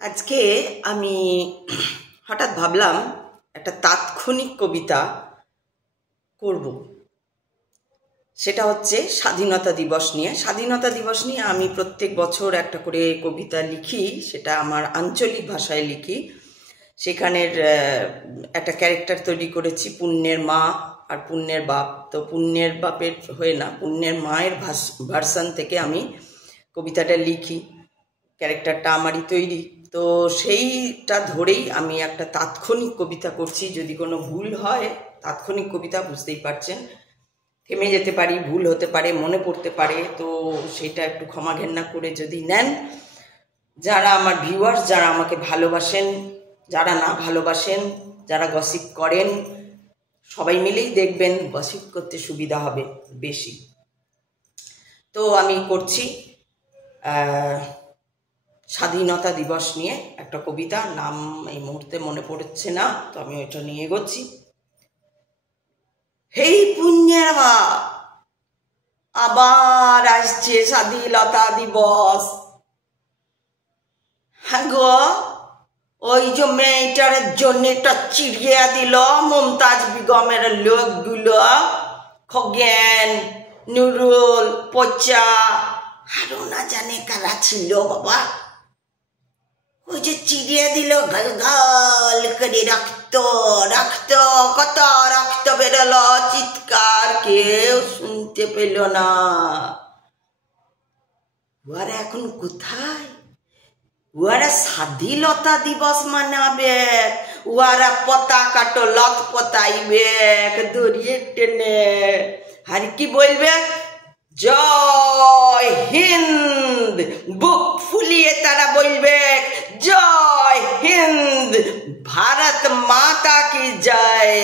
আজকে আমি হঠাৎ ভাবলাম একটা তাৎক্ষণিক কবিতা করব। সেটা হচ্ছে স্বাধীনতা দিবস নিয়ে। স্বাধীনতা দিবস নিয়ে আমি প্রত্যেক বছর একটা করে কবিতা লিখি, সেটা আমার আঞ্চলিক ভাষায় লিখি। সেখানের একটা ক্যারেক্টার তৈরি করেছি, পুণ্যের মা আর পুণ্যের বাপ। তো পুণ্যের বাপের হয়ে না, পুণ্যের মায়ের ভার্সন থেকে আমি কবিতাটা লিখি। ক্যারেক্টারটা আমারই তৈরি। তো সেইটা ধরেই আমি একটা তাৎক্ষণিক কবিতা করছি। যদি কোনো ভুল হয়, তাৎক্ষণিক কবিতা বুঝতেই পারছেন, থেমে যেতে পারি, ভুল হতে পারে, মনে পড়তে পারে। তো সেটা একটু ক্ষমা ঘেন্না করে যদি নেন। যারা আমার ভিউয়ার্স, যারা আমাকে ভালোবাসেন, যারা না ভালোবাসেন, যারা গসিপ করেন, সবাই মিলেই দেখবেন গসিপ করতে সুবিধা হবে বেশি। তো আমি করছি স্বাধীনতা দিবস নিয়ে একটা কবিতা। নাম এই মুহূর্তে মনে পড়ছে না, তো আমি ওইটা নিয়ে এগোচ্ছি। হেই পুণ্যের মা, আবার আসছে স্বাধীনতা দিবস। হ্যাঁ গো, ওই যে মেয়েটার জন্য একটা চিড়িয়া দিল মমতাজ বেগমের লোকগুলো, খগেন, নুরুল, পচা, আরো না জানে কারা ছিল বাবা। ওই যে চিড়িয়ে দিল, গাল গাল করে রক্ত রক্ত, কত রক্ত বেরোলো, চিৎকার কেউ শুনতে পেল না। ওরা এখন কোথায়? ওরা স্বাধীনতা দিবস মানাবে, ওরা পতাকা তো লত পতাইবে দড়িয়ে টেনে। আর কি বলবে? জয় হিন্দ, বুক ফুলিয়ে তারা বলবে জয় হিন্দ, ভারত মাতা কি জয়।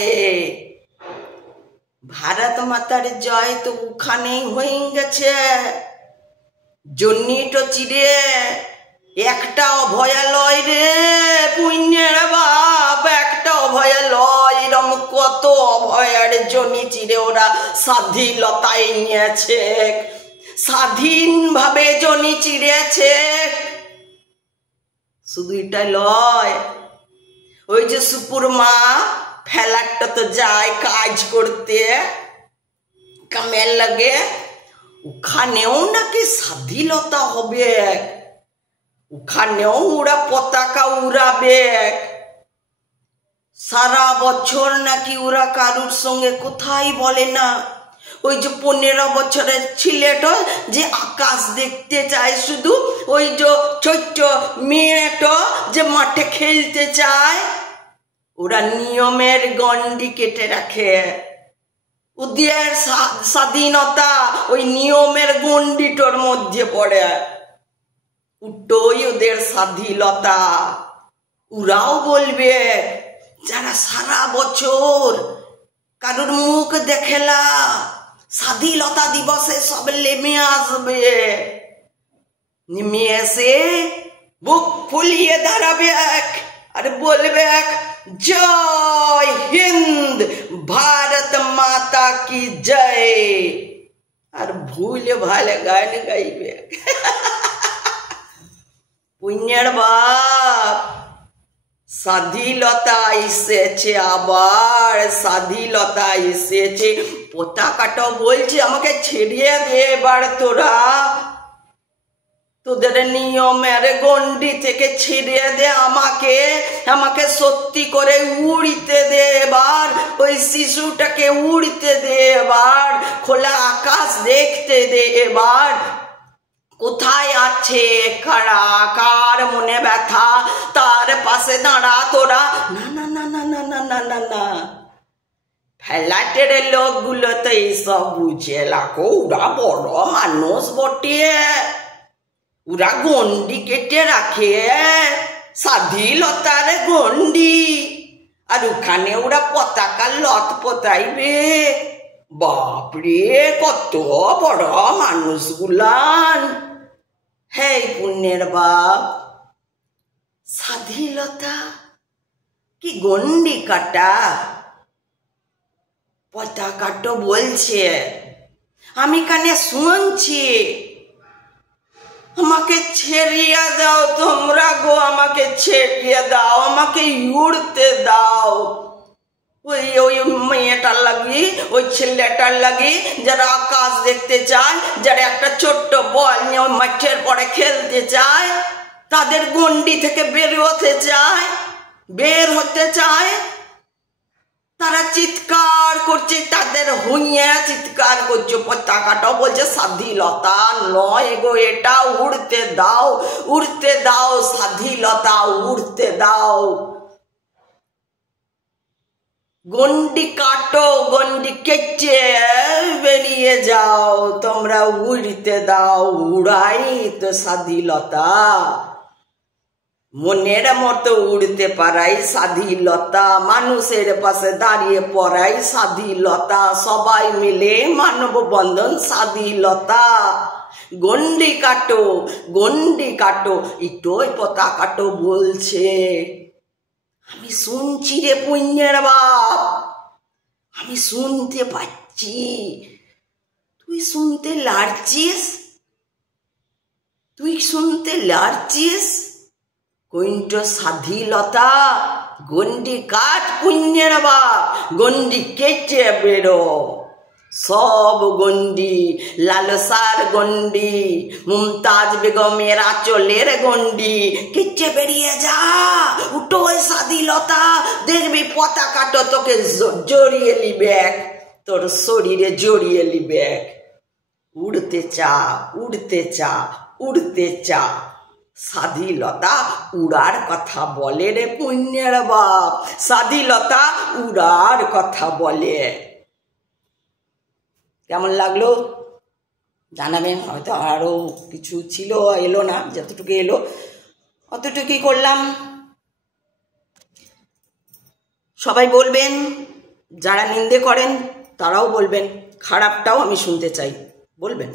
ভারত মাতার জয় তো ওখানেই হয়ে গেছে। জন্নিটো চিড়ে একটা অভয়ালয় রে পুণ্যের বাপ, একটা অভয়ালয়। এরম কত অভয়ার জনি চিড়ে ওরা স্বাধীনতায় নিয়েছে, স্বাধীনভাবে জনি চিড়েছে। শুধু এটা লয়, ওই যে সুপুর মা ফেলারটা তো যায় কাজ করতে কামের লাগে, ওখানেও নাকি স্বাধীনতা হবে, ওখানেও ওরা পতাকা উড়াবে। সারা বছর নাকি ওরা কারুর সঙ্গে কোথায় বলে না। ওই যে 15 বছরের ছেলেটা যে আকাশ দেখতে চায় শুধু, ওই যে ছোট্ট মেয়েটা যে মাঠে খেলতে চায়, ওরা নিয়মের গন্ডি কেটে রাখে। ওদের স্বাধীনতা ওই নিয়মের গন্ডিটার মধ্যে পড়ে, ওটাই ওদের স্বাধীনতা। ওরাও বলবে, যারা সারা বছর কারোর মুখ দেখেলা, স্বাধীনতা দিবসে সব নেমে আসবে, নেমে এসে বুক ফুলিয়ে দাঁড়াবে আর বলবে জয় হিন্দ, ভারত মাতা কি জয়। আর ভুল ভাল গান গাইবে। পুণ্যের বাপ, স্বাধীনতা এসেছে, আবার স্বাধীনতা এসেছে। পতাকাটা বলছে আমাকে ছেড়িয়ে দে এবার, তোরা তোদের নিয়মের গন্ডি থেকে ছেড়িয়ে দে আমাকে, আমাকে সত্যি করে উড়িতে দে এবার, ওই শিশুটাকে উড়িতে দে এবার, খোলা আকাশ দেখতে দে এবার। কোথায় আছে কারা, কার মনে ব্যথা, তার পাশে দাঁড়া তোরা। না না না না না না না না না, ফ্ল্যাটের লোকগুলো তো এইসব বুঝে লাখো, ওরা বড় মানুষ বটে, ওরা গন্ডি কেটে রাখে, স্বাধীনতার গন্ডি, আর ওখানে ওরা পতাকা লত পতাইবে। বাপরে, কত বড় মানুষগুলান। হে পুণ্যের বাপ, স্বাধীনতা কি গন্ডি কাটা? পতাকাটা বলছে, আমি কানে শুনছি, আমাকে ছেড়িয়া দাও তোমরা গো, আমাকে আমাকে ছেড়িয়ে দাও, আমাকে উড়তে দাও। ওই ওই মেয়েটার লাগি, ওই ছেলেটার লাগি যারা আকাশ দেখতে চায়, যারা একটা ছোট্ট বল নিয়ে ওই মাঠের পরে খেলতে চায়, তাদের গন্ডি থেকে বের হতে চায়, তারা চিৎকার করছে, তাদের হুঁয়ে চিৎকার করছে, পতাকাটাও বলছে স্বাধীনতা নয় গো এটা, উড়তে দাও, উড়তে দাও, স্বাধীনতা উড়তে দাও। গন্ডি কাটো, গন্ডি কেটে বেরিয়ে যাও, তোমরা উড়তে দাও, উড়াই তো স্বাধীনতা, মনের মতো উড়তে পারাই স্বাধীনতা, মানুষের পাশে দাঁড়িয়ে পড়াই স্বাধীনতা, সবাই মিলে মানববন্ধন স্বাধীনতা। গন্ডি কাটো, গন্ডি কাটো, ইটোই পতাকাটো বলছে। আমি শুনছি রে পুণ্যের বাপ, আমি শুনতে পাচ্ছি। তুই শুনতে লাড়ছিস, তুই শুনতে লাড়ছিস। কোনটা স্বাধীনতা? গন্ডি কাট পুণ্যের বাপ, গন্ডি কেটে বেরো। সব গন্ডি, লালসার গন্ডি, মুমতাজ বেগমের আঁচলের গন্ডি কেটে বেরিয়ে যা, উঠো স্বাধীনতা। দেখবি পতাকাটা তোকে জড়িয়ে লিবে, তোর শরীরে জড়িয়ে লিবে। উড়তে চা, উড়তে চা, উড়তে চা। স্বাধীনতা উড়ার কথা বলে রে পুণ্যের বাপ, স্বাধীনতা উড়ার কথা বলে। কেমন লাগলো জানাবেন। হয়তো আরও কিছু ছিল, এলো না, যতটুকু এলো অতটুকুই করলাম। সবাই বলবেন, যারা নিন্দে করেন তারাও বলবেন, খারাপটাও আমি শুনতে চাই, বলবেন।